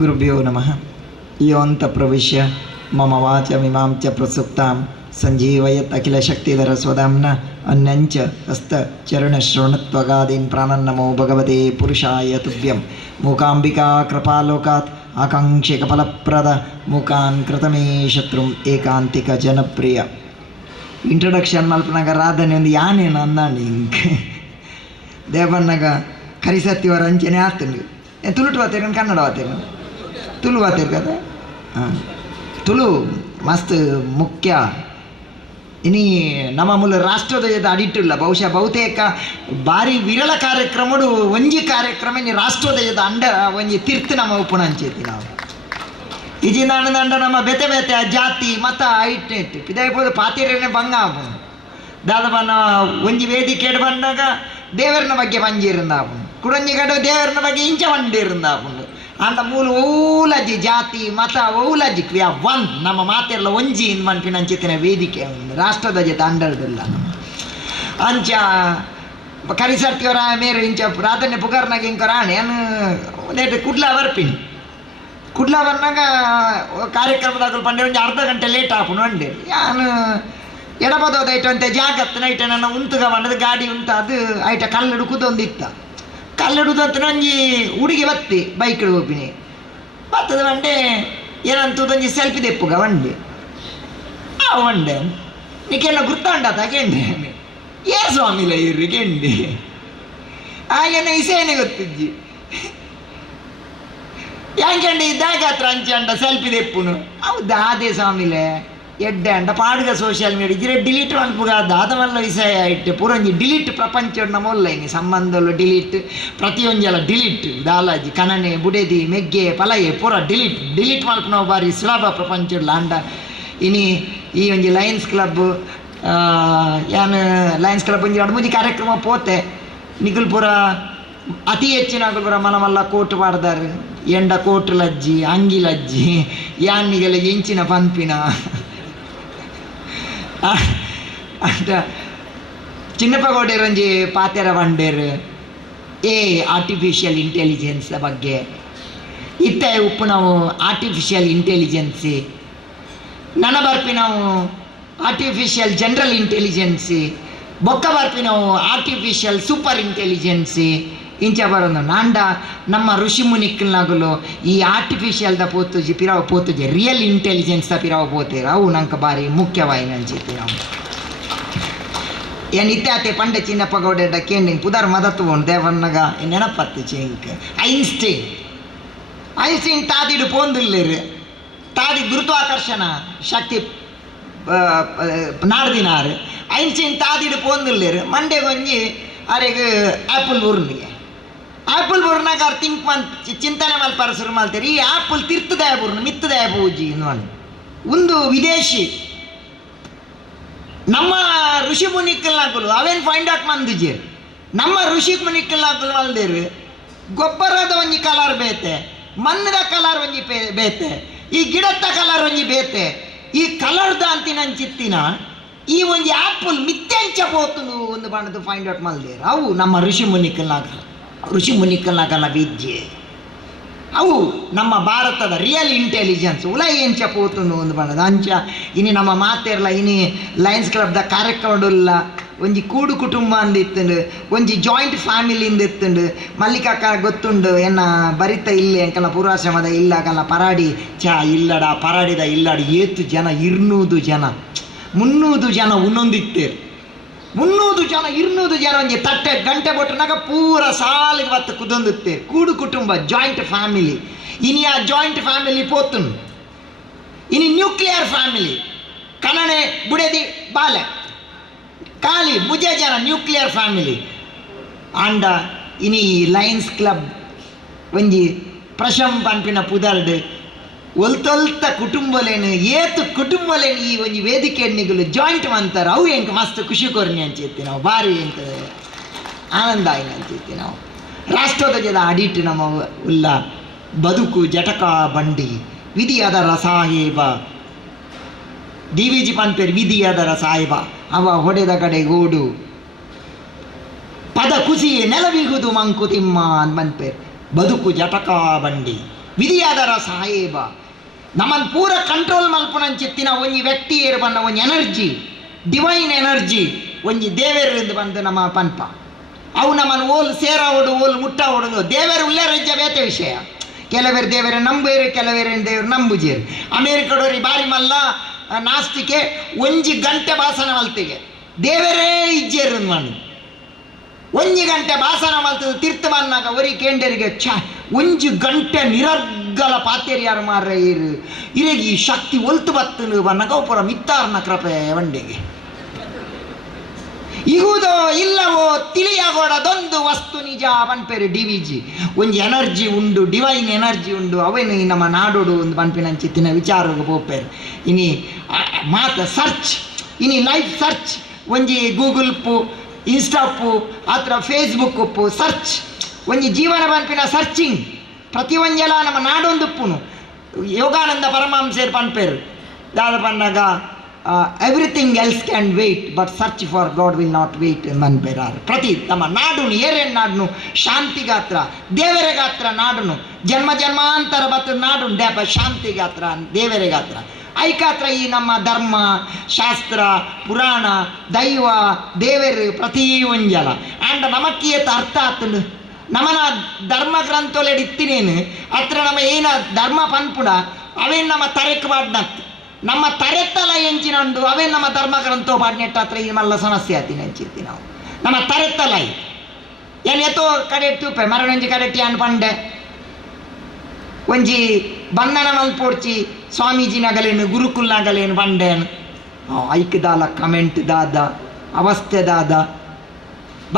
ಗುರುಭ್ಯೋ ನಮಃ. ಯೋಂತ ಪ್ರವಿಶ್ಯ ಮಮ ವಾಚಮಿಮಾಂ ಚ ಪ್ರಸುಪ್ತಾಂ ಸಂಜೀವಯತ್ ಅಖಿಲ ಶಕ್ತಿಧರ ಸ್ವಧಾಮ್ನ ಅನ್ಯಂಚ ಹಸ್ತ ಚರಣ ಶ್ರವಣತ್ವಗಾದೀನ್ ಪ್ರಾಣನ್ನಮೋ ಭಗವತೆ ಪುರುಷಾಯ ತುಭ್ಯಂ. ಮೂಕಾಂಬಿಕಾ ಕೃಪಾಲೋಕಾತ್ ಆಕಾಂಕ್ಷಿಕ ಫಲಪ್ರದ ಮೂಕಾನ್ ಕೃತಮೇ ಶತ್ರುಂ ಏಕಾಂತಿಕ ಜನಪ್ರಿಯ. ಇಂಟ್ರೊಡಕ್ಷನ್ ಮಲ್ಪನಾಗ ರಾಧನೆ ಒಂದು ಯಾನೇನು ಅಂದಾಂಡು ಹಿಂಗೆ ದೇವನ್ನಾಗ ಕರಿಸತ್ತಿವರ ಅಂಚನೆ ಆತಂಡು ತುಳುಟು ವಾತೇನು ಕನ್ನಡ ವಾತೇನು ತುಳು ವಾತೇರು ಕದ ತುಳು ಮಸ್ತ್ ಮುಖ್ಯ. ಇನಿ ನಮ್ಮ ಮೂಲ ರಾಷ್ಟ್ರಧ್ವಜದ ಅಡಿಟ್ಟಿಲ್ಲ ಬಹುಶಃ ಬಹುತೇಕ ಭಾರಿ ವಿರಳ ಕಾರ್ಯಕ್ರಮಡು ಒಂಜಿ ಕಾರ್ಯಕ್ರಮ ಇನ್ನು ರಾಷ್ಟ್ರಧ್ವಜದ ಅಂಡ ಒಂಜಿ ತೀರ್ಥ ನಮ್ಮ ಉಪುಣಂಚೇತಿ ನಾವು ಈಜಿಂದ ಅಂಡ ನಮ್ಮ ಬೆತೆ ಬೆತೆ ಜಾತಿ ಮತ ಐಟ್ ಇಟ್ಟು ಇದಾಯ್ಬೋದು ಪಾತಿರೇನೆ ಭಂಗ ಆಪುನು ದಾದವನ ಒಂಜಿ ವೇದಿಕೆ ಬಂದಾಗ ದೇವರನ ಬಗ್ಗೆ ಪಂಜಿರುಂದಾಪುನು ಕುಡಂಜಿ ಗಡ ದೇವರನ ಬಗ್ಗೆ ಇಂಚ ಬಂಡಿರುಂದಾಪುಂಡು ಅಂಡ ಮೂಲ ಓಲಜಿ ಜಾತಿ ಮತ ಓಲಜಿ ಕ್ರಿಯಾ ಒಂದ್ ನಮ್ಮ ಮಾತೆಲ್ಲ ಒಂಜಿ ಇಂದು ಮನ್ಪಿನ ಅಂಚಿತ್ತಿನ ವೇದಿಕೆ ರಾಷ್ಟ್ರಧ್ವಜದ ಅಂಡರ್ದಿಲ್ಲ ನಮ್ಮ ಅಂಚ ಕರಿಸರ್ತಿಯವರ ಮೇರೆ ಇಂಚ ಪ್ರಾಧಾನ್ಯ ಪುಗಾರ್ನಾಗ ಇಂಕ ರಾಣಿ ಅನ್ನು ಲೇಟ್ ಕುಡ್ಲಾ ಬರ್ಪಿನಿ ಕುಡ್ಲಾ ಬಂದಾಗ ಕಾರ್ಯಕ್ರಮದಾಗ ಪಂಡೆ ಒಂದು ಅರ್ಧ ಗಂಟೆ ಲೇಟ್ ಆಪುನು ಅಂಡೆ ಯಾನು ಎಡಬದೋದ ಐಟ ಅಂತೆ ಜಾಗತ್ತಿನ ಐಟ ನನ್ನ ಉಂತುಗ ಬಂಡದ ಗಾಡಿ ಉಂಟ ಅದು ಐಟ ಕಲ್ಲಡು ಕುದೊಂದಿತ್ತ ಕಲ್ಲಡುದು ಅಂತ ಒಂಜಿ ಹುಡುಗಿ ಬತ್ತಿ ಬೈಕ್ ಹೋಗ್ಬಿನಿ ಬತ್ತದ ಬಂಡೆ ಏನಂತದೊಂಜಿ ಸೆಲ್ಫಿ ತೆಪ್ಪುಗ ಬಂಡೆ ಆ ಬಂಡೆ ನೀಕೆಲ್ಲ ಗುರ್ತಾಂಡತ ಕೆಂಡೆ ಏ ಸ್ವಾಮಿಲ ಇರ್ರಿ ಕೆಂಡೆ ಹಾಗೇನೆ ಇಸೇನೆ ಗೊತ್ತಿಜ್ಜಿ ಯಾಂಕೆಂಡೆ ಇದ್ದಾಗ ಹತ್ರ ಅಂಚೆ ಅಂಡ ಸೆಲ್ಫಿ ತೆಪ್ಪುನು ಹೌದಾ ಅದೇ ಸ್ವಾಮಿಲೆ ಎಡ್ಡೆ ಅಂಡ ಪಾಡುಗ ಸೋಷಿಯಲ್ ಮೀಡಿಯಾ ಇದ್ರೆ ಡಿಲೀಟ್ ಅನ್ಪುಗಾದ ಅದವೆಲ್ಲ ವಿಷಯ ಇಟ್ಟು ಪೂರಂಜಿ ಡಿಲೀಟ್ ಪ್ರಪಂಚ ಮೊಲ್ಲ ಇನಿ ಸಂಬಂಧಲು ಡಿಲೀಟ್ ಪ್ರತಿಯೊಂಜೆಲ್ಲ ಡಿಲೀಟ್ ದಾಲಾಜಿ ಕನನೆ ಬುಡೆದಿ ಮೆಗ್ಗೆ ಪಲಯೆ ಪೂರ ಡಿಲೀಟ್ ಮಾಡ್ಕೊಂಡು ನಾವು ಬಾರಿ ಸುಲಭ ಪ್ರಪಂಚ ಅಂಡ ಇನಿ ಈ ಒಂಜಿ ಲಯನ್ಸ್ ಕ್ಲಬ್ ಏನು ಲಯನ್ಸ್ ಕ್ಲಬ್ ಒಂಜಿ ಅಡ್ಮುಜಿ ಕಾರ್ಯಕ್ರಮ ಪೋತೆ ನಿಗುಲ್ ಪೂರ ಅತಿ ಹೆಚ್ಚಿನ ಪೂರ ಮಲ್ಲ ಕೋಟ್ ಮಾಡ್ದಾರು ಎಂಡ ಕೋಟ್ಲಜ್ಜಿ ಅಂಗಿಲಜ್ಜಿ ಯಾನಿಗೆಲ್ಲ ಎಂಚಿನ ಪಂಪಿನ ಅಂತ ಚಿನ್ನಪ್ಪಗೌಡರಂಜಿ ಪಾತೆರ ಬಂಡೇರು ಆರ್ಟಿಫಿಷಿಯಲ್ ಇಂಟೆಲಿಜೆನ್ಸ್ ಬಗ್ಗೆ ಇತ್ತ ಉಪ್ಪು ನಾವು ಆರ್ಟಿಫಿಷಿಯಲ್ ಇಂಟೆಲಿಜೆನ್ಸಿ ನನ್ನ ಬರ್ಪಿ ನಾವು ಆರ್ಟಿಫಿಷಿಯಲ್ ಜನರಲ್ ಇಂಟೆಲಿಜೆನ್ಸಿ ಬೊಕ್ಕ ಬರ್ಪಿ ನಾವು ಆರ್ಟಿಫಿಷಿಯಲ್ ಸೂಪರ್ ಇಂಟೆಲಿಜೆನ್ಸಿ ಇಂಚ ಬರೋದು ನಾಂಡ ನಮ್ಮ ಋಷಿ ಮುನಿಕ್ಕಲ್ನಾಗಲು ಈ ಆರ್ಟಿಫಿಷಿಯಲ್ದ ಪೋತುಜಿ ಪಿರಾವ ಪೋತುಜಿ ರಿಯಲ್ ಇಂಟೆಲಿಜೆನ್ಸ್ ದ ಪಿರಾವ ಪೋತೇರು ಅವು ನಂಗೆ ಭಾರಿ ಮುಖ್ಯವಾಯಿನ ಅನ್ಸಿತ್ತು ನಾವು ಏನು ಇತ್ಯಾತೆ ಪಂಡೆ ಚಿನ್ನಪ್ಪ ಗೌಡ ಕೇಂದ್ರ ಪುದಾರ್ ಮದತ್ತು ಬೋಣು ದೇವನ್ನಾಗ ನೆನಪತ್ತು ಚಿಂಕ್ ಐನ್ಸ್ಟೈನ್ ತಾದಿಡು ಪೋಂದಿಲ್ಲೇರು ತಾದಿ ಗುರುತ್ವಾಕರ್ಷಣ ಶಕ್ತಿ ನಾಡ್ದಿನಾರು ಐನ್ಸ್ಟೈನ್ ತಾದಿಡು ಪೋಂದಿಲ್ಲೇರು ಮಂಡೆ ಗೊಂಜಿ ಅರೆಗೆ ಆ್ಯಪಲ್ ಊರ್ನಿಗೆ ಆ್ಯಪಲ್ ಬೂರ್ನಾಗ ಅವ್ರು ಥಿಂಕ್ ಚಿಂತನೆ ಮಲ್ಪಾರ ಶುರು ಮಾಡ್ತಾರೆ ಈ ಆ್ಯಪಲ್ ತಿರ್ತದಯ ಬೂರ್ನ ಮಿತ್ತದಯ ಪೂಜಿ ನೋಡಿ ಒಂದು ವಿದೇಶಿ ನಮ್ಮ ಋಷಿ ಮುನಿಕ್ಕಲ್ನಾಗಲು ಅವೇನು ಫೈಂಡ್ ಔಟ್ ಮಂದಿಜಿ ನಮ್ಮ ಋಷಿ ಮುನಿಕ್ಕಲ್ನಾಗಲು ಅಲ್ದೇರು ಗೊಬ್ಬರದ ಒಂಜಿ ಕಲರ್ ಬೇತೆ ಮಣ್ಣದ ಕಲರ್ ಒಂಜಿ ಬೇತೆ ಈ ಗಿಡದ ಕಲರ್ ಒಂಜಿ ಬೇತೆ ಈ ಕಲರ್ದ ಅಂತಿನ ಚಿತ್ತಿನ ಈ ಒಂದು ಆ್ಯಪಲ್ ಮಿತ್ತೆಂಚ ಪೋತುಂದು ಒಂದು ಬಣ್ಣದ್ದು ಫೈಂಡ್ ಔಟ್ ಮಲ್ದೇರು ಅವು ನಮ್ಮ ಋಷಿ ಮುನಿಕ್ಕಲ್ನಾಗಲ್ಲ ವಿದ್ಯೆ ಅವು ನಮ್ಮ ಭಾರತದ ರಿಯಲ್ ಇಂಟೆಲಿಜೆನ್ಸ್ ಉಲ ಎಂಚ ಪೋತುಂಡು ಒಂದು ಬಣ್ಣದ ಅಂಚ ಇನಿ ನಮ್ಮ ಮಾತೆರ್ಲ ಇನಿ ಲಯನ್ಸ್ ಕ್ಲಬ್ದ ಕಾರ್ಯಕ್ರಮಡುಲ್ಲ ಒಂಜಿ ಕೂಡು ಕುಟುಂಬ ಅಂದಿತ್ತುಂಡು ಒಂಜಿ ಜಾಯಿಂಟ್ ಫ್ಯಾಮಿಲಿಂದ ಇತ್ತುಂಡು ಮಲ್ಲಿಕಾಕ ಗೊತ್ತುಂಡು ಎನ್ನ ಬರಿತ ಇಲ್ಲೇ ಎಂಕಲ್ಲ ಪೂರ್ವಾಶ್ರಮದ ಇಲ್ಲಾಕಲ್ಲ ಪರಾಡಿ ಇಲ್ಲಡ ಪರಾಡಿದ ಇಲ್ಲಾಡಿ ಏತು ಜನ 200 ಜನ 300 ಜನ ಉನ್ನೊಂದಿತ್ತೇರು 300 ಜನ 200 ಜನ ಒಂಜಿ ತಟ್ಟೆ ಗಂಟೆ ಬೊಟ್ಟನಾಗ ಪೂರ ಸಾಲಿಗೆ ಬತ್ತು ಕುದೊಂದುತ್ತೇರು ಕೂಡು ಕುಟುಂಬ ಜಾಯಿಂಟ್ ಫ್ಯಾಮಿಲಿ ಇನಿ ಆ ಜಾಯಿಂಟ್ ಫ್ಯಾಮಿಲಿ ಪೋತುನು ಇನಿ ನ್ಯೂಕ್ಲಿಯರ್ ಫ್ಯಾಮಿಲಿ ಕನನೆ ಬುಡೆದಿ ಬಾಲೆ ಖಾಲಿ ಮುಜೆ ಜನ ನ್ಯೂಕ್ಲಿಯರ್ ಫ್ಯಾಮಿಲಿ ಆಂಡ ಇನಿ ಲಯನ್ಸ್ ಕ್ಲಬ್ ಒಂಜಿ ಪ್ರಶಂಪನ್ಪಿನ ಪುದರ್ಡ್ ಒಲ್ತೊಲ್ತ ಕುಟುಂಬಲೇನು ಏತು ಕುಟುಂಬಲೇನು ಈ ಒಂಜಿ ವೇದಿಕೆ ಎಣ್ಣಿಗಳು ಜಾಯಿಂಟ್ ಮಂತಾರೆ ಅವು ಎಂಕ ಮಸ್ತ್ ಖುಷಿ ಕೊರ್ನಿ ಅಂಚೆತ್ತಿ ನಾವು ಭಾರಿ ಎಂತ ಆನಂದ ಆಯ್ನ ಅಂಚೆತ್ತಿ ನಾವು ರಾಷ್ಟ್ರಧ್ವಜದ ಅಡಿಟ್ ನಮ್ಮ ಉಲ್ಲ ಬದುಕು ಜಟಕ ಬಂಡಿ ವಿಧಿಯದರ ಸಾಹೇಬ DVG ಪನ್ಪೇರು ವಿಧಿಯದರ ಸಾಹೇಬ ಅವ ಹೊಡೆದ ಕಡೆ ಗೋಡು ಪದ ಕುಸಿ ನೆಲವಿಗುದು ಮಂಕುತಿಮ್ಮ ಅಂತ ಪನ್ಪೇರು ಬದುಕು ಜಟಕಾ ಬಂಡಿ ವಿಧಿಯಾದರ ಸಾಹೇಬ ನಮ್ಮನ್ನು ಪೂರ ಕಂಟ್ರೋಲ್ ಮಲ್ಪುನಂಚಿತ್ತಿನ ಒಂಜಿ ವ್ಯಕ್ತಿ ಏರು ಬನ್ನ ಒಂಜಿ ಎನರ್ಜಿ ಡಿವೈನ್ ಎನರ್ಜಿ ಒಂಜಿ ದೇವೇರಿಂದ ಬಂದು ನಮ್ಮ ಪನ್ಪ ಅವು ನಮ್ಮನ್ನು ಓಲ್ ಸೇರ ಓಡು ಓಲ್ ಮುಟ್ಟ ಓಡುದು ದೇವರು ಉಳ್ಳೇ ರಜ್ಜ ಬೇತೆ ವಿಷಯ. ಕೆಲವೇರು ದೇವರೇ ನಂಬೇರು, ಕೆಲವೇರು ದೇವರು ನಂಬುಜೇರು. ಅಮೇರಿಕಡೋರಿ ಬಾರಿ ಮಲ್ಲ ನಾಸ್ತಿಕೆ ಒಂಜಿ ಗಂಟೆ ಭಾಷಣ ಮಲ್ತಿಗೆ ದೇವರೇ ಇಜ್ಜೇರು ಮಣ್ಣು ಒಂಜಿ ಗಂಟೆ ಭಾಷಣ ಮಲ್ತದ ತೀರ್ಥ ಬನ್ನಾಗ ಒರಿ ಕೇಂದ್ರಿಗೆ ಒಂಜಿ ಗಂಟೆ ನಿರರ್ಗಲ ಪಾತೆರಿಯಾರು ಮಾರ್ರೆ ಇರೇಗಿ ಈ ಶಕ್ತಿ ಒಲ್ತು ಬತ್ತನು ಬನ್ನಾಗ ಪುರ ಮಿತ್ತಾರ್ನ ಕೃಪೆ ವಂಡೆಗೆ ಇಗುವುದೋ ಇಲ್ಲವೋ ತಿಳಿಯಾಗೋಡದೊಂದು ವಸ್ತು ನಿಜ ಪನ್ಪೇರು ಡಿವಿಜಿ ಒಂಜಿ ಎನರ್ಜಿ ಉಂಡು, ಡಿವೈನ್ ಎನರ್ಜಿ ಉಂಡು. ಅವೇನು ನಮ್ಮ ನಾಡೋಡು ಒಂದು ಪನ್ಪಿನಂಚಿತ್ತಿನ ವಿಚಾರಕ್ಕೆ ಹೋಗ್ಪೇರು. ಇನಿ ಮಾತ ಸರ್ಚ್, ಇನಿ ಲೈಫ್ ಸರ್ಚ್ ಒಂಜಿ ಗೂಗಲ್ ಉಪ್ಪು, ಇನ್ಸ್ಟಾ ಉಪ್ಪು, ಆತರ ಫೇಸ್ಬುಕ್ ಉಪ್ಪು ಸರ್ಚ್ ಒಂಜಿ ಜೀವನ ಪನ್ಪಿನ ಸರ್ಚಿಂಗ್ ಪ್ರತಿ ಒಂಜಲ ನಮ್ಮ ನಾಡೊಂದು ಉಪ್ಪುನು. ಯೋಗಾನಂದ ಪರಮಹಂಸರು ಪನ್ಪೇರು ದಾದ ಪನ್ನಾಗ everything else can wait but search for God will not wait ಮನ್ಪೇರಾರು. ಪ್ರತಿ ನಮ್ಮ ನಾಡುನು ಏರೇನು ನಾಡುನು ಶಾಂತಿಗಾತ್ರ ದೇವರಿಗಾತ್ರ ನಾಡುನು ಜನ್ಮ ಜನ್ಮಾಂತರ ಬತ್ತದ ನಾಡು ಡ್ಯಾಪ ಶಾಂತಿಗಾತ್ರ ದೇವರಿಗಾತ್ರ ಐಕಾತ್ರ ಈ ನಮ್ಮ ಧರ್ಮ ಶಾಸ್ತ್ರ ಪುರಾಣ ದೈವ ದೇವರು ಪ್ರತಿ ಒಂಜಲ ಆ್ಯಂಡ್ ನಮಕ್ಕೀಯತ ಅರ್ಥ ಆತನು ನಮ್ಮನ ಧರ್ಮ ಗ್ರಂಥೋಲೆಡಿತ್ತಿನೇನು ಹತ್ರ ನಮ್ಮ ಏನ ಧರ್ಮ ಪನ್ಪುಡ ಅವೇನು ನಮ್ಮ ತರೆಕ್ ಬಾಡ್ನತ್ತು ನಮ್ಮ ತರೆತ್ತಲ ಎಂಚಿನಂಡು ಅವೇ ನಮ್ಮ ಧರ್ಮ ಗ್ರಂಥೋ ಪಾಡ್ನೆಟ್ಟ ಹತ್ರ ಈ ಮಲ್ಲ ಸಮಸ್ಯೆ ಆತಿನ ಎಂಚಿರ್ತಿ ನಾವು ನಮ್ಮ ತರೆತ್ತಲ ಏನು ಎತ್ತೋ ಕಡೆ ತೂಪೆ ಮರಣಂಜಿ ಕಡೆಟ್ಟಿ ಅನ್ ಪಂಡೆ ಒಂಜಿ ಬಂಧನ ಮಲ್ಪೋಡ್ಚಿ ಸ್ವಾಮೀಜಿನಗಲೇನು ಗುರುಕುಲ್ನಾಗಲೇನು ಪಂಡೇನು ಐಕ್ದಾಲ ಕಮೆಂಟ್ ದಾದ ಅವಸ್ಥೆ ದಾದ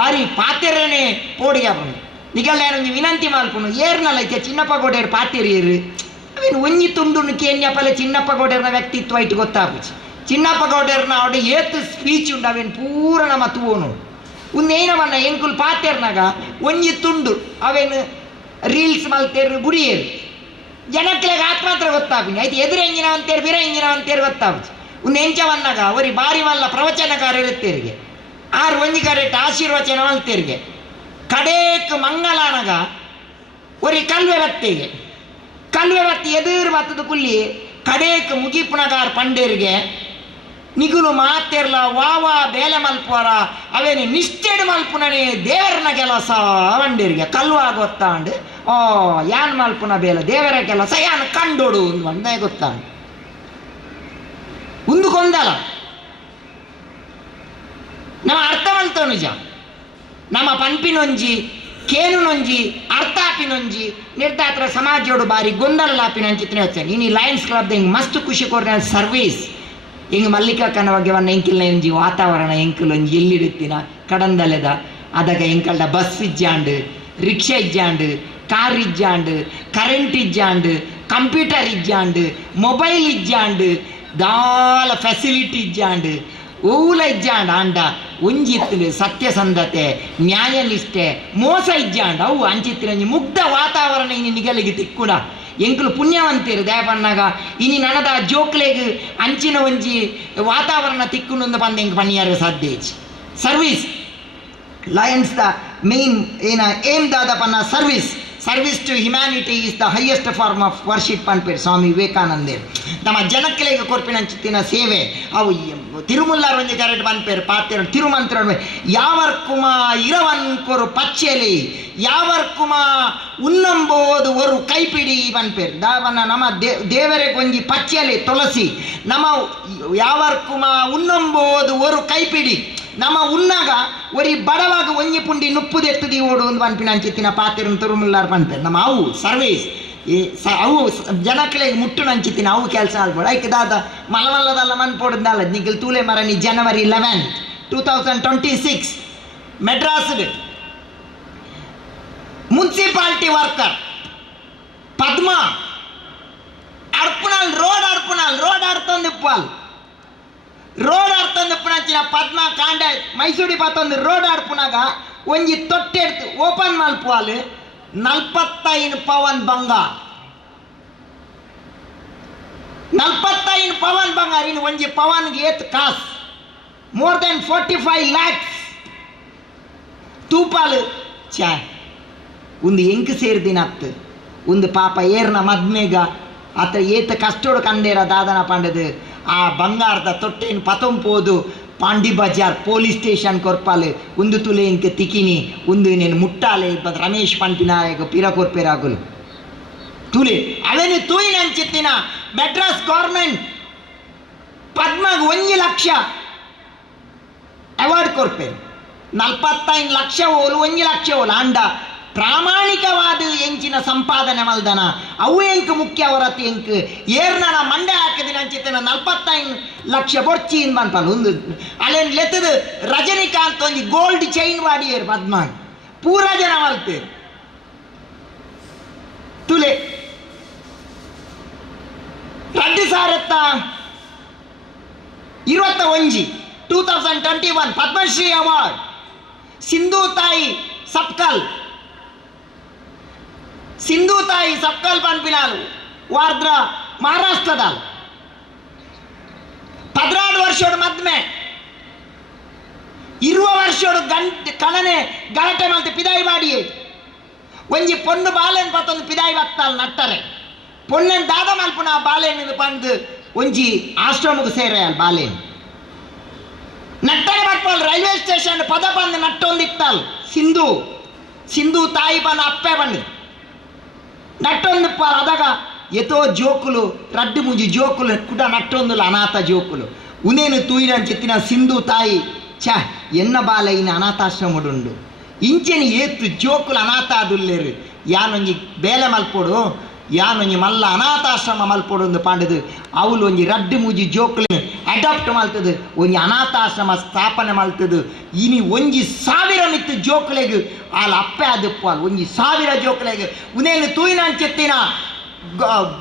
ಬಾರಿ ಪಾತೆರೇನೆ ಪೋಡಿಯ ಬಂದು ನಿಗಲ್ಲೇನೊಂದು ವಿನಂತಿ ಮಲ್ಪುನು ಏರ್ನಲ್ಲ ಐತೆ ಚಿನ್ನಪ್ಪ ಗೋಡೆಯರು ಪಾತೆರಿಯರು ಅವೇನು ಒಂಜಿ ತುಂಡು ಕೇನ್ಯಪ್ಪಲೆ ಚಿನ್ನಪ್ಪ ಗೌಡರ್ನ ವ್ಯಕ್ತಿತ್ವ ಇಟ್ಟು ಗೊತ್ತಾಗ್ಬಿಚ್ಚಿ ಚಿನ್ನಪ್ಪ ಗೌಡರ್ನ ಅವಡೆ ಏತು ಸ್ಪೀಚ್ ಉಂಡು ಅವೇನು ಪೂರ ನಮ್ಮ ತೂವನು ಒಂದೇನವನ್ನ ಎಂಕುಲ್ ಪಾತೆರ್ನಾಗ ಒಂಜಿ ತುಂಡು ಅವೇನು ರೀಲ್ಸ್ ಮಲ್ತೇರು ಬುಡಿಯೇರು ಜನಕ್ಲೆಗೆ ಆತ್ಮಾತ್ರ ಗೊತ್ತಾಗ್ಬಿನಿ ಆಯ್ತು ಎದುರು ಎಂಜಿನ ಅಂತೇರು ಬಿರ ಎಂಜಿನ ಅಂತೇರು ಗೊತ್ತಾಗ್ಬಿಚ್ಚಿ ಒಂದು ಎಂಚವನ್ನಾಗ ಅವರಿ ಬಾರಿ ಮಲ್ಲ ಪ್ರವಚನಕಾರ ಇರುತ್ತೇರಿಗೆ ಆರು ಒಂಜಿ ಕರೆಕ್ಟ್ ಆಶೀರ್ವಚನ ಮಲ್ತೇರಿಗೆ ಕಡೇಕ್ ಮಂಗಲಾನಗ ಒರಿ ಕಲ್ವೆ ಬತ್ತೇಗೆ ಕಲ್ವೆ ಬತ್ತಿ ಎದುರು ಬತ್ತದ ಕುಲ್ಲಿ ಕಡೇಕ್ ಮುಗಿಪುನಗಾರ್ ಪಂಡೇರಿಗೆ ನಿಗುಲು ಮಾತೆರ್ಲ ವಾವಾ ಬೇಲೆ ಮಲ್ಪುವರ ಅವೇನು ನಿಶ್ಚೆಡ್ ಮಲ್ಪುನನೇ ದೇವರನ ಕೆಲಸ ಬಂಡೇರಿಗೆ ಕಲ್ವಾ ಗೊತ್ತಾಂಡು ಯಾನ್ ಮಲ್ಪುನ ಬೇಲೆ ದೇವರ ಕೆಲಸ ಯಾನ್ ಕಂಡೋಡು ಒಂದೇ ಗೊತ್ತಾಂಡು ಒಂದು ಕೊಂದಲ ನಮ್ಮ ಅರ್ಥ ಮಲ್ತವ ನಿಜ ನಮ್ಮ ಪಂಪಿನೊಂಜಿ ಕೇನುನೊಂಜಿ ಅರ್ಥಾಪಿನೊಂಜಿ ನಿರ್ಧಾತ್ರ ಸಮಾಜೋಡು ಬಾರಿ ಗೊಂದಲಾಪಿನ ಚಿತ್ರ వచ్చాను ಈ ಲಯನ್ಸ್ ಕ್ಲಬ್ ಹಿಂಗೆ ಮಸ್ತ್ ಖುಷಿ ಕೊಡ್ರ ಸರ್ವೀಸ್ ಹಿಂಗೆ ಮಲ್ಲಿಕಾಕ್ಕನ ಬಗ್ಗೆ ಒಂದು ಎಂಕಿಲ್ನ ಒಂಜಿ ವಾತಾವರಣ ಎಂಕಲ್ ಒಂಜಿ ಎಲ್ಲಿಡುತ್ತಿನ ಕಡಂದಲೆದ ಅದಾಗ ಎಂಕಲ್ಡ ಬಸ್ ಇಜ್ಜಾಂಡು ರಿಕ್ಷಾ ಇಜ್ಜಾಂಡು ಕಾರ್ ಇಜ್ಜಾಂಡು ಕರೆಂಟ್ ಇಜ್ಜಾಂಡು ಕಂಪ್ಯೂಟರ್ ಇಜ್ಜಾಂಡು ಮೊಬೈಲ್ ಇಜ್ಜಾಂಡು ದಾಲ ಫೆಸಿಲಿಟಿ ಇಜ್ಜಾಂಡು ಓಲ ಇಜ್ಜಾಂಡ ಆಂಡ ಒಂಜಿತ್ತು ಸತ್ಯಸಂಧತೆ ನ್ಯಾಯನಿಷ್ಠೆ ಮೋಸ ಇಜ್ಜಾಂಡ ಅವು ಅಂಚಿತ್ತಿನ ಮುಗ್ಧ ವಾತಾವರಣ ಇನ್ನು ನಿಗಲಿಗೆ ತಿಕ್ಕುಡ ಎಂಕುಲು ಪುಣ್ಯವಂತಿರು ದಯಪನ್ನಾಗ ಇನಿ ನನದ ಜೋಕ್ಲೆಗ್ ಅಂಚಿನ ಒಂಜಿ ವಾತಾವರಣ ತಿಕ್ಕುಂಡು ಬಂದು ಹೆಂಗೆ ಪಣಿಯಾರ ಸಾಧ್ಯ ಸರ್ವೀಸ್ ಲಯನ್ಸ್ ದ ಮೇನ್ ಏನ ಏಮ್ ದಾದ ಪನ್ನ service to humanity is the highest form of worship ಅನ್ಪೇರು ಸ್ವಾಮಿ ವಿವೇಕಾನಂದೇರು ನಮ್ಮ ಜನಕ್ಲೆಗೆ ಕೊರ್ಪಿನಂಚಿತ್ತಿನ ಸೇವೆ ಅವು ತಿರುಮುಲ್ಲಾರ ಒಂಜಿ ಕರೆಕ್ಟ್ ಬಂದ್ಪೇರು ಪಾತ್ರೆ ತಿರುಮಂತ್ರ ಯಾವರ್ಕುಮ ಇರವನ್ಕೊರು ಪಚ್ಚೆಲಿ ಯಾವರ್ಕುಮ ಉನ್ನಂಬೋದು ಒರು ಕೈಪಿಡಿ ಬಂದ್ಪೇರು ದಾವನ ನಮ್ಮ ದೇವರಿಗೆ ಒಂಜಿ ಪಚ್ಚೆಲಿ ತುಳಸಿ ನಮ್ಮ ಯಾವರ್ಕುಮ ಉನ್ನಂಬೋದು ಒರು ಕೈಪಿಡಿ ನಮ್ಮ ಉನ್ನಾಗ ಒರಿ ಬಡವಾಗ ಒಂಜಿ ಪುಂಡಿ ನುಪ್ಪುದೆತ್ತದಿ ಓಡು ಒಂದು ಪನ್ಪಿನಂಚಿತ್ತಿನ ಪಾತ್ರೆ ತಿರುಮುಲ್ಲಾರ ಬಂದ್ಪೇರು ನಮ್ಮ ಅವು ಸರ್ವೀಸ್ ಅವು ಜನಕ್ಲೆಗೆ ಮುಟ್ಟುನಂಚಿತ್ತಿನ ಅವು ಕೆಲಸ ಆಲ್ಬೋಡು ಐಕ್ ದಾದ ಮಲಮಲ್ಲದಲ್ಲ ಮನ್ಪೋಡ್ದಲ್ಲ ನಿಗಲ್ ತೂಲೆ ಮರಣಿ January 11, 2026 ಮೆಡ್ರಾಸ್ ಮುನ್ಸಿಪಾಲಿಟಿ ವರ್ಕರ್ ಪದ್ಮ ಅಡ್ಪುನಲ್ ರೋಡ್ ಆಡ್ತಂದಿಪ್ಪಲ್ ರೋಡ್ ಆಡ್ತಂದಿಪ್ಪುನಂಚಿನ ಪದ್ಮ ಕಾಂಡ ಮೈಸೂಡಿ ಪತ್ತೊಂದು ರೋಡ್ ಆಡ್ಪುನಾಗ ಒಂಜಿ ತೊಟ್ಟೆಡ್ತು ಓಪನ್ ಮಲ್ಪುವಲ್ 45 ಪವನ್ ಬಂಗಾರ 45 ಪವನ್ ಬಂಗಾರ ಇನ್ನು ಒಂಜಿ ಪವನ್ಗೆ ಏತ್ ಕಾಸ್ ಮೋರ್ ದೆನ್ 45 lakhs ತೂಪಾಲು ಛಾ ಒಂದು ಎಂಕ್ ಸೇರ್ದಿನ ಅತ್ತು ಒಂದು ಪಾಪ ಏರ್ನ ಮದ್ಮೆಗ ಆತ ಏತ ಕಷ್ಟೋಡು ಕಂಡೇರ ದಾದನ ಪಂಡದು ಆ ಬಂಗಾರದ ತೊಟ್ಟೆನು ಪತಂಪೋದು ಪಾಂಡಿ ಬಜಾರ್ ಪೊಲೀಸ್ ಸ್ಟೇಷನ್ ಕೊರ್ಪಾಲೆ ಒಂದು ತುಲೆ ಇಂಕ ತಿಕಿನಿ ಒಂದು ನೀನು ಮುಟ್ಟಾಲೆ ಇಪ್ಪತ್ತು ರಮೇಶ್ ಪಂಪಿನಾಯಕ ಪಿರ ಕೊರ್ಪೆರಾಗುಲು ತುಲೆ ಅವೇನು ತೂಯಿನ ಅಂಚಿತ್ತಿನ ಮೆಡ್ರಾಸ್ ಗೌರ್ಮೆಂಟ್ ಪದ್ಮಗ್ 1 ಲಕ್ಷ ಅವಾರ್ಡ್ ಕೊರ್ಪೇರು 45 ಲಕ್ಷ ಓಲು 1 ಲಕ್ಷ ಓಲು ಅಂಡ ಪ್ರಾಮಾಣಿಕವಾದ ಎಂಚಿನ ಸಂಪಾದನೆ ಮಲ್ದನ ಅವು ಎಂಕ್ ಮುಖ್ಯ ಹೊರತು ಎಂಕ್ ಏರ್ನ ಮಂಡೆ ಹಾಕಿದಿನ ಅಂಚಿತ್ತಿನ 45 ಲಕ್ಷ ಬೊರ್ಚಿ ಬಂತಲ್ಲ ಒಂದು ಅಲ್ಲೇನು ಲೆತ್ತದು ರಜನಿಕಾಂತ್ ಒಂದು ಗೋಲ್ಡ್ ಚೈನ್ ವಾಡಿಯೇರು ಪದ್ಮಾಗ್ ಪೂರ ಜನ ಮಲ್ಪೇರು ತುಲೆ 2021 ಪದ್ಮಶ್ರೀ ಅವಾರ್ಡ್ ಸಿಂಧು ತಾಯಿ ಸಪ್ಕಲ್ ಪನ್ಪಿನಾಲು ವಾರ್ದ್ರ ಮಹಾರಾಷ್ಟ್ರದ 16 ವರ್ಷದ ಮದ್ಮೆ 20 ವರ್ಷದ ಕಣನೆ ಗಲಾಟೆ ಮಲ್ತೆ ಪಿದಾಯಿ ಬಾಡಿಯೇ ಒಂಜಿ ಪೊಣ್ಣು ಬಾಲೆನ್ ಪತ್ತೊಂದು ಪಿದಾಯಿ ಬತ್ತಲ್ ನಟ್ಟರೆ ಪೊಣ್ಣೆನ್ ದಾದ ಮಲ್ಪುನ ಬಾಲೆನ್ ಪಂದು ಒಂಜಿ ಆಶ್ರಮಕ್ಕೆ ಸೇರೆ ಅಲ್ ಬಾಲೆನ್ ನಟ್ಟರೆ ಬಟ್ಪಲ್ ರೈಲ್ವೆ ಸ್ಟೇಷನ್ ಪದ ಬಂದು ನಟ್ಟೊಂದಿತ್ತಲ್ ಸಿಂಧು ತಾಯಿ ಬಂದು ಅಪ್ಪೆ ಬಂದು ನಟ್ಟೊಂದು ಅದಾಗ ಎತೋ ಜೋಕುಲು ರಡ್ಡು ಮುಂಜಿ ಜೋಕುಲು ಕುಡ ನಟ್ಟೊಂದುಲ ಅನಾಥ ಜೋಕುಲು ಉನೇನು ತೂಯಿನ ಚಿತ್ತಿನ ಸಿಂಧು ತಾಯಿ ಎನ್ನ ಬಾಲ ಇನ್ನು ಅನಾಥಾಶ್ರಮಡುಂಡು ಇಂಚೆನಿ ಏತ್ತು ಜೋಕುಲು ಅನಾಥ ಆದುಲ್ಲೇರು ಯಾನೊಂಜಿ ಬೇಲೆ ಮಲ್ಪೋಡು ಯಾನೊಂಜಿ ಮಲ್ಲ ಅನಾಥಾಶ್ರಮ ಮಲ್ಪೋಡು ಒಂದು ಪಾಂಡದು ಅವಳು ಒಂಜಿ ರಡ್ಡು ಮೂಜಿ ಜೋಕುಲು ಅಡಾಪ್ಟ್ ಮಲ್ತದು ಒಂಜಿ ಅನಾಥಾಶ್ರಮ ಸ್ಥಾಪನೆ ಮಲ್ತದು ಇನಿ 1,000 ಮಿತ್ತು ಜೋಕುಲೆಗು ಆಲ ಅಪ್ಪೆ ಆದಪ್ಪಾಲ್ 1,000 ಜೋಕುಲೆಗೆ ಉನೇನು ತೂಯಿನ ಚೆತ್ತಿನ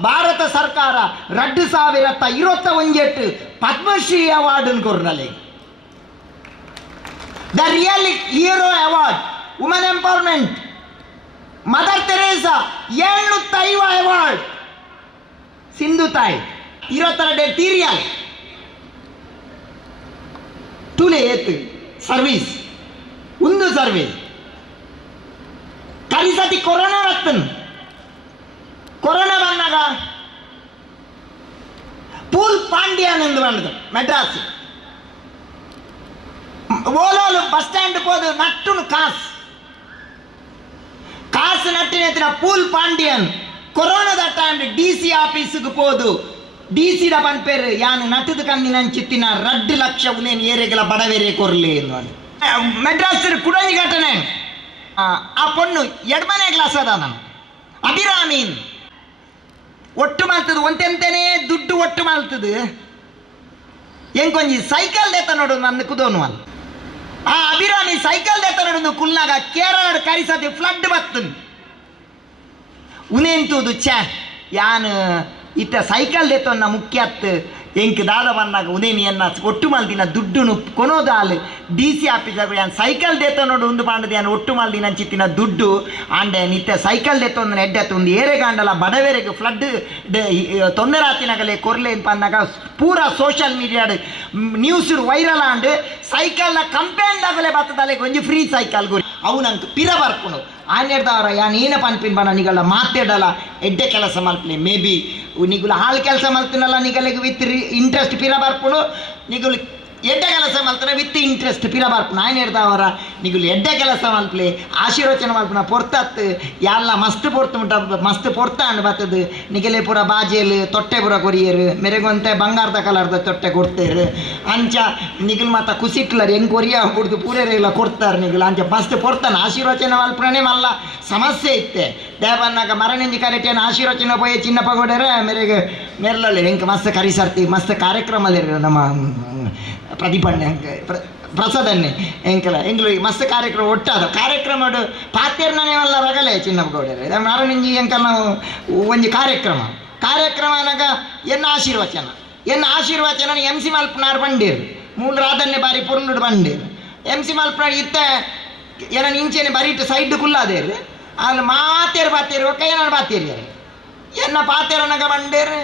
ಭಾರತ ಸರ್ಕಾರ 2021 ಪದ್ಮಶ್ರೀ ಅವಾರ್ಡ್ ಕೊರ್ನಲೆ the real hero award women empowerment Mother Teresa 705 award Sindhutai 22 ಟೀರಿಯಲ್ ತುಲೆ ಏತ್ ಸರ್ವಿಸ್ ಒಂದು ಸರ್ವಿಸ್ ಕರಿಸತಿ ಕೊರೋನಾ ಬರ್ತನು ಕೊರೋನಾ ಬಂದಾಗ ಪೂಲ್ ಪಾಂಡ್ಯನ್ ಎಂದು ಬಂದದು ಮೆಡ್ರಾಸ್ ಓಲೋಲು ಬಸ್ ಸ್ಟ್ಯಾಂಡ್ ಹೋದು ನಟ್ಟುನು ಕಾಸು ನಟ್ಟಿನ ಪೂಲ್ ಪಾಂಡ್ಯನ್ ಕೊರೋನಾದ ಟೈಮ್ DC ಆಫೀಸ್ಗೆ ಹೋದು DC ಪನ್ಪೇರು ಯಾನು ನಟ್ಟದು ಕಂದಿನ ಚಿತ್ತಿನ 2 ಲಕ್ಷ ಉನೇನು ಏರೆಗಳ ಬಡವೇರೆ ಕೊರ್ಲಿ ಮೆಡ್ರಾಸ್ ಕುಡಲಿ ಘಟನೆ ಆ ಪೊಣ್ಣು ಎಡ್ಮನೆ ಕ್ಲಾಸ್ ಅದ ನಾನು ಅಭಿರಾಮೀನ್ ಒಟ್ಟು ಮಾಡ್ತದೆ ಒಂತೆಂತನೇ ದುಡ್ಡು ಒಟ್ಟು ಮಾಡ್ತದೆ ಎಂಕೊಂಜಿ ಸೈಕಲ್ ದೇತ ನೋಡು ನನ್ನ ಕುದೋನು ಅಲ್ಲ ಆ ಅಭಿರಾಮಿ ಸೈಕಲ್ ದೇತ ನೋಡು ಕುಲ್ನಾಗ ಕೇರಳ ಕರಿಸತಿ ಫ್ಲಡ್ ಬರ್ತದೆ ಉನೇಂತುದು ಯಾನು ಇತ್ತ ಸೈಕಲ್ ದೇತನ್ನ ಮುಖ್ಯತ್ ಎಂಕ್ ದಾದ ಬಂದಾಗ ಉನೇನಿ ಎನ್ನ ಒಟ್ಟು ಮಲ್ದಿನ ದುಡ್ಡುನು ಕೊನೋದಾಲ್ DC ಆಫೀಸರ್ ಯಾನ್ ಸೈಕಲ್ ದೇತ ನೋಡು ಒಂದು ಪಾಂಡದ ಯಾನು ಒಟ್ಟು ಮಲ್ದಿನ ಚಿತ್ತಿನ ದುಡ್ಡು ಆಂಡೆ ನಿತ್ಯ ಸೈಕಲ್ ದೇತ ಒಂದು ಎಡ್ಡೆತ್ತು ಒಂದು ಏರೆಗಾಂಡಲ ಬಡವೇರೆಗೆ ಫ್ಲಡ್ ತೊಂದರೆ ಆತಿನಾಗಲೇ ಕೊರ್ಲೆ ಅಂತ ಅಂದಾಗ ಪೂರ ಸೋಷಿಯಲ್ ಮೀಡಿಯಾಡ್ ನ್ಯೂಸ್ ವೈರಲ್ ಆಂಡ್ ಸೈಕಲ್ನ ಕಂಪೇಂಡ್ ಆಗಲೇ ಬರ್ತದಲ್ಲೇ ಒಂಜಿ ಫ್ರೀ ಸೈಕಲ್ ಗುರಿ ಅವು ನಂಗೆ ಪಿರ ಬರ್ಕೊಂಡು ಆನೆಡ್ದವ್ರ ಯಾನ್ ಏನ ಪನ್ಪಿನ್ ಬಣ್ಣ ನಿಗಲ್ಲ ಮಾತಾಡಲ್ಲ ಎಡ್ಡೆ ಕೆಲಸ ಮಲ್ಪನೆ ಮೇ ಬಿ ನಿಗುಲು ಹಾಳು ಕೆಲಸ ಮಲ್ತಿನಲ್ಲ ನಿಗಲಿಗೆ ವಿತ್ ಇಂಟ್ರೆಸ್ಟ್ ಪಿರ ಬರ್ಪುಡು ನಿಗುಲು ಎಡ್ಡೆ ಕೆಲಸ ಮಲ್ತಾನೆ ವಿತ್ ಇಂಟ್ರೆಸ್ಟ್ ಪಿರ ಬರ್ಪುಣ ಆಯ್ನ ಹೇಳ್ದವರ ನಿಗುಲು ಎಡ್ಡೆ ಕೆಲಸ ಮಲ್ಪಲೆ ಆಶೀರ್ವಚನ ಮಲ್ಪನ ಪೊರ್ತತ್ ಎಲ್ಲ ಮಸ್ತ್ ಪೊರ್ತ ಅಂಡ್ ಬರ್ತದೆ ನಿಗಲೆ ಪೂರ ಬಾಜೇಲು ತೊಟ್ಟೆ ಪೂರ ಕೊರಿಯರು ಮೆರೆಗೊಂತೆ ಬಂಗಾರದ ಕಲರ್ದ ತೊಟ್ಟೆ ಕೊಡ್ತೇರು ಅಂಚ ನಿಗುಲು ಮತ್ತ ಕುಸಿಟ್ಲರ್ ಹೆಂಗೆ ಕೊರಿಯ ಬಿಡ್ದು ಪೂರೆಲ್ಲ ಕೊಡ್ತಾರೆ ನಿಗುಲು ಅಂಚ ಮಸ್ತ್ ಪೊರ್ತಾನೆ ಆಶೀರ್ವಚನ ಮಲ್ಪಣೆ ಮಲ್ಲ ಸಮಸ್ಯೆ ಇತ್ತೆ ದೇವನ್ನಾಗ ಮರನೆಂಜಿ ಕರೆಕ್ಟೇನು ಆಶೀರ್ವಚನ ಪೋಯೆ ಚಿನ್ನ ಪಗೋಡರೆ ಮೇರೆಗೆ ಮೆರ್ಲಲ್ಲಿ ಹೆಂಗೆ ಮಸ್ತ್ ಕರಿಸರ್ತಿ ಮಸ್ತ್ ಕಾರ್ಯಕ್ರಮಲ್ಲಿ ನಮ್ಮ ಪ್ರತಿಭಟನೆ ಪ್ರಸಾದನ್ನೇ ಎಂಕಲು ಮಸ್ತ್ ಕಾರ್ಯಕ್ರಮ ಒಟ್ಟಾದ ಕಾರ್ಯಕ್ರಮ ಪಾತ್ಯರ್ನೇ ಎಲ್ಲ ರಗಲೆ ಚಿನ್ನಪ್ಪಗೌಡರೆ ಮರನೆಂಜಿ ಎಂಕಲ್ ನಾವು ಒಂಜಿ ಕಾರ್ಯಕ್ರಮ ಅನ್ನಾಗ ಎನ್ನ ಆಶೀರ್ವಚನ MC ಮಲ್ಪನಾರ್ ಬಂಡೇರು 3 ರಾಧನ್ನೇ ಬಾರಿ ಪುರುಳುಡು ಬಂಡೇರು MC ಮಲ್ಪನಾರ್ ಇತ್ತ ಏನ ಇಂಚೆನೆ ಬರೀಟ್ ಸೈಡ್ ಕುಲ್ಲಾದೇರು ಅಲ್ಲಿ ಪಾತೇರು ಕೈನಾಡು ಪಾತೇರಿ ಎನ್ನ ಪಾತೇರನಾಗ ಬಂಡೇರು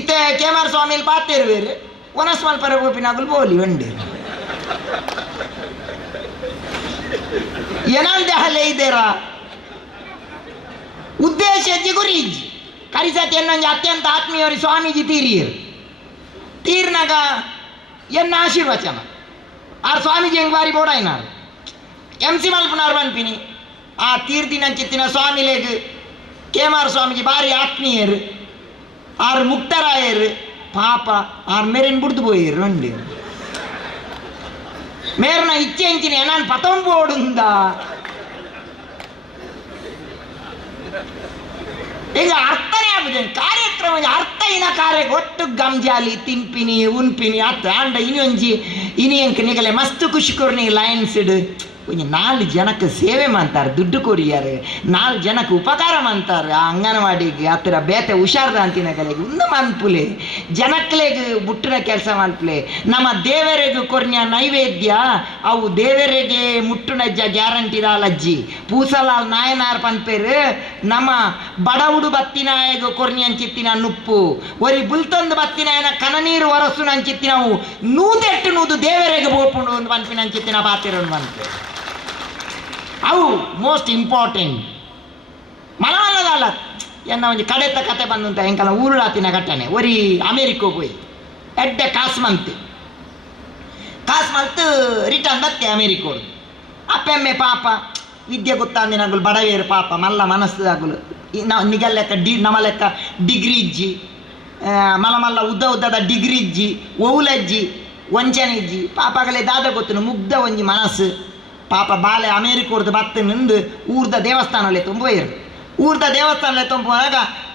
ಇತ್ತೆ ಕೇಮಾರ ಸ್ವಾಮಿಲಿ ಪಾತೇರು ಬೇರೆ ಒನಸ್ ಮಲ್ಪರ ಗೋಪಿನಾಗಲು ಬೋಲಿ ಬಂಡೇರು ಏನಾಂದೆ ಹಲೆ ಇದ್ದೇರಾ ಉದ್ದೇಶ ಇಜ್ಜಿ ಗುರಿ ಇಜ್ಜಿ ಕರಿಸತಿ ಎನ್ನೊಂಜಿ ಅತ್ಯಂತ ಆತ್ಮೀಯವರು ಸ್ವಾಮೀಜಿ ತೀರಿಯರು ತೀರ್ನಾಗ ಎನ್ನ ಆಶೀರ್ವಚನ ಆರು ಸ್ವಾಮೀಜಿ ಹೆಂಗೆ ಬಾರಿ ಬೋಡಾಯ್ನಾರು MC ಮಲ್ಪನಾರು ಬನ್ಪಿನಿ ಆ ತೀರ್ದಿನ ಚಿತ್ತಿನ ಸ್ವಾಮಿಲೇಗ್ ಕೇಮಾರ ಸ್ವಾಮೀಜಿ ಬಾರಿ ಆತ್ಮೀಯರು ಆರು ಮುಕ್ತರಾಯರು ಪಾಪ ಆರು ಮೇರೇನು ಬಿಡ್ದು போயிரு ரெண்டு ಮೇರ್ನ ಇಚ್ಛೆ ಎಂಚಿನ ನಾನು ಪತಂ ಬೋಡುಂದ ಈಗ ಅರ್ಥನೇ ಆಗುದು ಕಾರ್ಯಕ್ರಮ ಅರ್ಥ ಇನ ಕಾರ್ಯ ಒಟ್ಟು ಗಂಜಾಲಿ ತಿನ್ಪಿನಿ ಉನ್ಪಿನಿ ಅತ್ತ ಅಂಡ ಇನಿಯೊಂಜಿ ಇನಿಯಂಕ ನಿಗಲೆ ಮಸ್ತ್ ಖುಷಿ ಕೊರ್ನಿ ಲೈನ್ಸ್ ಇಡು ಒಂಜಿ 4 ಜನಕ್ಕೆ ಸೇವೆ ಮಾಡ್ತಾರೆ ದುಡ್ಡು ಕೊರಿಯಾರೆ 4 ಜನಕ್ಕೆ ಉಪಕಾರ ಮಾಡ್ತಾರೆ ಆ ಅಂಗನವಾಡಿಗೆ ಹತ್ತಿರ ಬೇತೆ ಹುಷಾರ್ದ ಅಂತಿನಗಲೆಗೆ ಒಂದು ಮನ್ಪುಲೆ ಜನಕ್ಲೆಗೆ ಮುಟ್ಟಿನ ಕೆಲಸ ಮಲ್ಪಲೆ ನಮ್ಮ ದೇವರಿಗೆ ಕೊರ್ನ್ಯ ನೈವೇದ್ಯ ಅವು ದೇವರಿಗೆ ಮುಟ್ಟುನ ಗ್ಯಾರಂಟಿ ಅಜ್ಜಿ ಪೂಸಲಾಲ್ ನಾಯನಾರ್ ಪನ್ಪೇರು ನಮ್ಮ ಬಡವುಡು ಬತ್ತಿನಾಯಗ ಕೊರ್ನಿ ಅಂಚಿತ್ತಿನ ನುಪ್ಪು ಒರಿ ಬುಲ್ತೊಂದು ಬತ್ತಿನಾಯನ ಕನನೀರು ಒರಸು ಅಂಚಿತ್ತಿನವು ನೂದೆಟ್ಟು ನೂದು ದೇವರಿಗೆ ಬೋಪುಂಡು ಒಂದು ಪನ್ಪಿನ ಅಂಚಿತ್ತಿನ ಪಾತಿರನ್ನು ಬಂತು ಅವು ಮೋಸ್ಟ್ ಇಂಪಾರ್ಟೆಂಟ್ ಮಲವಲ್ಲದಲ್ಲ ಎನ್ನ ಒಂದು ಕಡೆತ ಕತೆ ಬಂದಂತ ಹೆಂಕಲ್ಲ ಊರುಳಾತಿನ ಘಟನೆ ಒರಿ ಅಮೇರಿಕಾ ಹೋಗಿ ಎಡ್ಡೆ ಕಾಸ್ಮಂತ್ ರಿಟರ್ನ್ ಬತ್ತೆ ಅಮೇರಿಕೋಡು ಅಪ್ಪೆಮ್ಮೆ ಪಾಪ ವಿದ್ಯೆ ಗೊತ್ತಾಂದಿನಾಗಲು ಬಡವೇರು ಪಾಪ ಮಲ್ಲ ಮನಸ್ಸಾಗಲು ನಿಗಲ್ ಲೆಕ್ಕ ನಮ್ಮ ಲೆಕ್ಕ ಡಿಗ್ರಿ ಇಜ್ಜಿ ಮಲ್ಲ ಉದ್ದದ ಡಿಗ್ರಿ ಇಜ್ಜಿ ಒವುಲಜ್ಜಿ ವಂಚನೆ ಇಜ್ಜಿ ಪಾಪಗಳೇ ದಾದ ಗೊತ್ತು ಮುಗ್ಧ ಒಂಜಿ ಮನಸ್ಸು ಪಾಪ ಬಾಲೆ ಅಮೇರಿಕೋರ್ದು ಬತ್ತೆ ನಿಂದು ಊರ್ದ ದೇವಸ್ಥಾನಲ್ಲೇ ತುಂಬೋಯ್ರು ಊರ್ದ ದೇವಸ್ಥಾನಲ್ಲೇ ತುಂಬುವಾಗ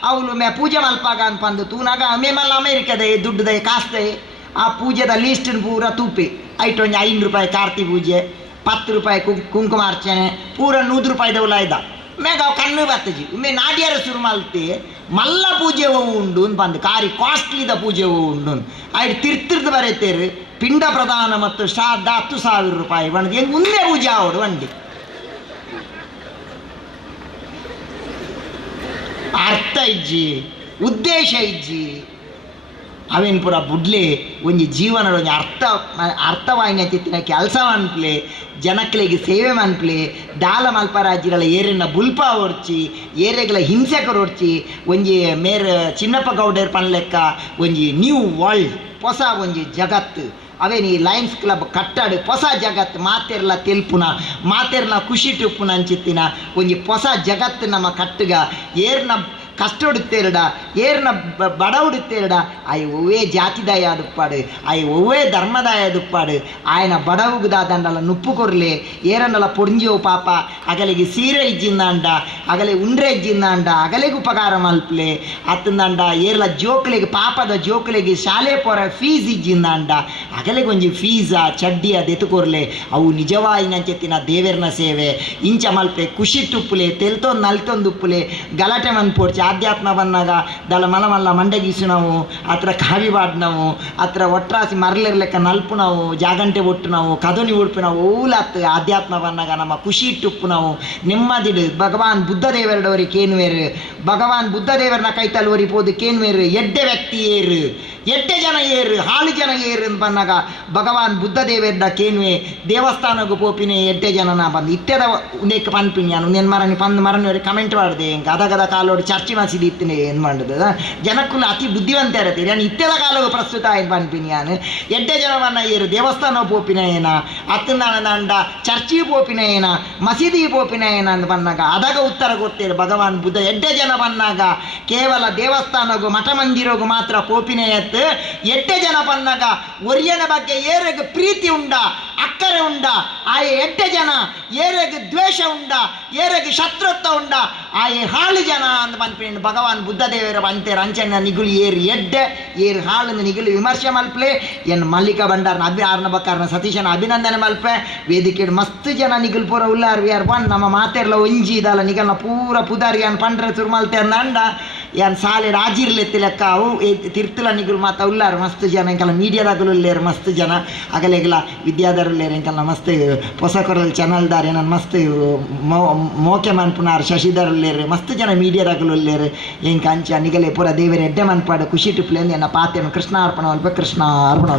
ಅವಳು ಪೂಜೆ ಮಲ್ಪಾಗ ಅನ್ಪಂದು ತೂನಾಗ ಮೇಮಲ್ಲ ಅಮೇರಿಕದ ದುಡ್ಡದ ಕಾಸ್ತೆ ಆ ಪೂಜೆದ ಲೀಸ್ಟಿನ ಪೂರ ತೂಪಿ ಐಟು ಒಂಜಿ 5 ರೂಪಾಯಿ ಕಾರ್ತಿ ಪೂಜೆ 10 ರೂಪಾಯಿ ಕುಂಕುಮಾರ್ಚನೆ ಪೂರ 100 ರೂಪಾಯಿದ ಉಲಾಯ್ದ ಮೇಗ ಅವು ಕಣ್ಣು ಬತ್ತಜಿ ಒಮ್ಮೆ ನಾಡ್ಯಾರ ಶುರು ಮಲ್ತೆ ಮಲ್ಲ ಪೂಜೆ ಹೋವು ಉಂಡು ಬಂದು ಕಾರಿ ಕಾಸ್ಟ್ಲಿದ ಪೂಜೆ ಹೋವು ಉಂಡು ಐದು ತಿರ್ತಿರ್ದು ಬರೀತೇರು ಪಿಂಡ ಪ್ರದಾನ ಮತ್ತು ಶ್ರಾದ್ದ 10,000 ರೂಪಾಯಿ ಬಂದು ಹೆಂಗೆ ಮುಂದೆ ಪೂಜೆ ಅವಡು ವಂಡಿ ಅರ್ಥ ಇಜ್ಜಿ ಉದ್ದೇಶ ಇಜ್ಜಿ ಅವೇನು ಪೂರ ಬುಡ್ಲೆ ಒಂಜಿ ಜೀವನದ ಒಂಜಿ ಅರ್ಥವಾಯಿನ ಚಿತ್ತಿನ ಕೆಲಸ ಮನ್ಪ್ಲೆ ಜನಕ್ಲೆಗೆ ಸೇವೆ ಮನ್ಪ್ಲೆ ದಾಲ ಮಲ್ಪರಾಜಿಗಳ ಏರಿನ ಬುಲ್ಪ ಓಡ್ಚಿ ಏರೆಗಳ ಹಿಂಸೆಕರು ಓಡ್ಚಿ ಒಂಜಿ ಮೇರ್ ಚಿನ್ನಪ್ಪ ಗೌಡರ್ ಪನ್ಲೆಕ್ಕ ಒಂಜಿ ನ್ಯೂ ವರ್ಲ್ಡ್ ಹೊಸ ಒಂಜಿ ಜಗತ್ತು ಅವೇನು ಈ ಲಯನ್ಸ್ ಕ್ಲಬ್ ಕಟ್ಟಡು ಹೊಸ ಜಗತ್ತು ಮಾತೆರ್ಲ ತೆಲ್ಪುನ ಮಾತೆರ್ಲ ಖುಷಿ ಟುಪ್ಪುನ ಅಂಚಿತ್ತಿನ ಒಂಜಿ ಹೊಸ ಜಗತ್ತು ನಮ್ಮ ಕಟ್ಟುಗ ಏರ್ನ ಕಷ್ಟ ಉಡುತ್ತೇರಡ ಏರ್ನ ಬಡ ಉಡುತ್ತೇರಡ ಆಯ್ ಒವ್ವೇ ಜಾತಿದಾಯ ದುಪ್ಪಾಡು ಆಯ್ ಒವ್ವೇ ಧರ್ಮದಾಯ ದುಪ್ಪಾಡು ಆಯನ ಬಡವುಗುದ ದಂಡಲ ನುಪ್ಪು ಕೊರ್ಲೆ ಏರನ್ನಲ ಪೊಂಜಿಯೋ ಪಾಪ ಅಗಲಿಗೆ ಸೀರೆ ಇಜ್ಜಿಂದಾಂಡ ಅಗಲೆ ಉಂಡ್ರೆ ಇಜ್ಜಿಂದಾಂಡ ಅಗಲಿಗೆ ಉಪಕಾರ ಮಲ್ಪಲೆ ಅತ್ತಂದಾಂಡ ಏರ್ಲ ಜೋಕ್ಲೆಗೆ ಪಾಪದ ಜೋಕ್ಲೆಗೆ ಶಾಲೆ ಪೊರ ಫೀಸ್ ಇಜ್ಜಿಂದಾಂಡ ಅಗಲಿಗೆ ಒಂಜಿ ಫೀಸ ಚಡ್ಡಿಯ ದೆತುಕೊರ್ಲೆ ಅವು ನಿಜವಾಯಿನಂಚೆತ್ತಿನ ದೇವೆರ್ನ ಸೇವೆ ಇಂಚ ಮಲ್ಪೆ ಖುಷಿ ಟುಪ್ಪುಲೆ ತೆಲ್ತೊಂದು ನಲ್ತೊಂದುಪ್ಪುಲೆ ಗಲಾಟೆ ಮನ್ಪೋಡ್ಚಿ ಆಧ್ಯಾತ್ಮ ಬಂದಾಗ ದಳ ಮಲ್ಲ ಮಂಡಗೀಸು ನಾವು ಹತ್ರ ಕಾವಿ ಬಾಡ್ ನಾವು ಹತ್ರ ಒಟ್ರಾಸಿ ಮರಲಿರ್ಲೆಕ್ಕ ನಲ್ಪು ನಾವು ಜಾಗಂಟೆ ಒಟ್ಟು ನಾವು ಕದೋನಿ ಉಡುಪು ನಾವು ಓಲಾತ್ ಆಧ್ಯಾತ್ಮ ಬಂದಾಗ ನಮ್ಮ ಖುಷಿ ಇಟ್ಟುಪ್ಪು ನಾವು ನೆಮ್ಮದಿಡು ಭಗವಾನ್ ಬುದ್ಧ ದೇವರಡವರಿಗೆ ಕೇನುವೇರು ಭಗವಾನ್ ಬುದ್ಧ ದೇವರನ್ನ ಕೈತಲ್ಲಿ ಒರಿಪೋದು ಕೇನುವೇರು ಎಡ್ಡೆ ವ್ಯಕ್ತಿ ಏರು ಎಡ್ಡೆ ಜನ ಏರು ಹಾಳು ಜನ ಏರು ಅಂತ ಬಂದಾಗ ಭಗವಾನ್ ಬುದ್ಧ ದೇವರ ಕೇನುವೆ ದೇವಸ್ಥಾನಕ್ಕೂ ಪೋಪಿನೇ ಎಡ್ಡೆ ಜನನ ಬಂದು ಇತ್ತೆದ ಉನೇಕ ಪನ್ಪಿನಿ ನಾನು ನೆನ್ ಮರನಿ ಪಂದು ಮರನಿವರಿಗೆ ಕಮೆಂಟ್ ಮಾಡಿದೆ ಹೆಂಗೆ ಗದ ಕಾಲೋಡು ಚರ್ಚೆ ಮಸೀದಿ ಇತ್ತಿನ ಏನು ಮಾಡೋದು ಜನಕ್ಕೂ ಅತಿ ಬುದ್ಧಿವಂತ ಇರತ್ತೀರಿ ನಾನು ಇತ್ತೆದ ಕಾಲವು ಪ್ರಸ್ತುತ ಆಯ್ತು ಪನ್ಪಿನಿ ನಾನು ಎಡ್ಡೆ ಜನವನ್ನ ಏರು ದೇವಸ್ಥಾನ ಪೋಪಿನ ಏನ ಅತ್ತಂದ ಚರ್ಚಿ ಪೋಪಿನ ಏನ ಮಸೀದಿ ಪೋಪಿನ ಏನ ಅಂತ ಬಂದಾಗ ಅದಾಗ ಉತ್ತರ ಕೊಡ್ತೀರಿ ಭಗವಾನ್ ಬುದ್ಧ ಎಡ್ಡೆ ಜನ ಬಂದಾಗ ಕೇವಲ ದೇವಸ್ಥಾನಗೂ ಮಠ ಮಂದಿರೋಗು ಮಾತ್ರ ಪೋಪಿನ ಎತ್ತು ಎಡ್ಡೆ ಜನ ಬಂದಾಗ ಒರಿಯನ ಬಗ್ಗೆ ಏರೆಗೆ ಪ್ರೀತಿ ಉಂಡ ಅಕ್ಕರೆ ಉಂಡ ಆಯೆ ಎಡ್ಡೆ ಜನ ಏರೆಗೆ ದ್ವೇಷ ಉಂಡ ಏರೆಗೆ ಶತ್ರುತ್ವ ಉಂಡ ಆಯೆ ಹಾಳು ಜನ ಅಂತ ಬಂದ್ಪಿಂಡು ಭಗವಾನ್ ಬುದ್ಧ ದೇವರ ಬಂತೇರು ಅಂಚನ ನಿಗುಲು ಏರು ಎಡ್ಡೆ ಏರು ಹಾಳನ್ನು ನಿಗುಲು ವಿಮರ್ಶೆ ಮಲ್ಪಲೆ ಏನು ಮಲ್ಲಿಕಾ ಭಂಡಾರನ ಆರ್ನ ಬಕ್ಕಾರನ ಸತೀಶನ ಅಭಿನಂದನೆ ಮಲ್ಪೆ ವೇದಿಕೆ ಮಸ್ತ್ ಜನ ನಿಗುಲು ಪೂರ ಉಲ್ಲಾರ್ ವಿ ಆರ್ ಬಂದು ನಮ್ಮ ಮಾತೆರ್ಲ ಒಂಜಿ ಇದಲ್ಲ ನಿಗಲ್ನ ಪೂರ ಪುದಾರಿ ಏನು ಪಂಡ್ರೆ ತುರ್ಮಲ್ತೆ ಅಂದ ಏನು ಸಾಲೆ ರಾಜಿರ್ಲೆತ್ತಿ ಲೆಕ್ಕ ಅವು ತಿರ್ತಲ ನಿಗುಲು ಮಾತ ಉಲ್ಲಾರು ಮಸ್ತ್ ಜನ ಇಂಕಲ್ಲ ಮೀಡಿಯಾದಾಗಲು ಉಲ್ಲೇರು ಮಸ್ತ್ ಜನ ಅಗಲೆಗಲ ವಿದ್ಯಾಧರ ಉಲ್ಲೇರು ಇಂಕಲ್ಲ ಮಸ್ತ್ ಹೊಸ ಕೊರಲ್ ಚಾನಲ್ದಾರ ನಾನು ಮಸ್ತ್ ಮೋಕೆ ಮನ್ಪುನಾರ್ ಶಶಿಧರ್ ಉಲ್ಲೇರು ಮಸ್ತ್ ಜನ ಮೀಡಿಯಾದಾಗಲು ಉಲ್ಲೇರು ಹೆಂಗೆ ಅಂಚ ನಿಗಲೆ ಪೂರ ದೇವರ ಎಡ್ಡೆ ಮನ್ಪಾಡು ಖುಷಿ ಟುಪ್ಲೆ ನನ್ನ ಪಾತೆಯನ್ನು ಕೃಷ್ಣ ಅರ್ಪಣ ಅಲ್ಪ ಕೃಷ್ಣ ಅರ್ಪಣ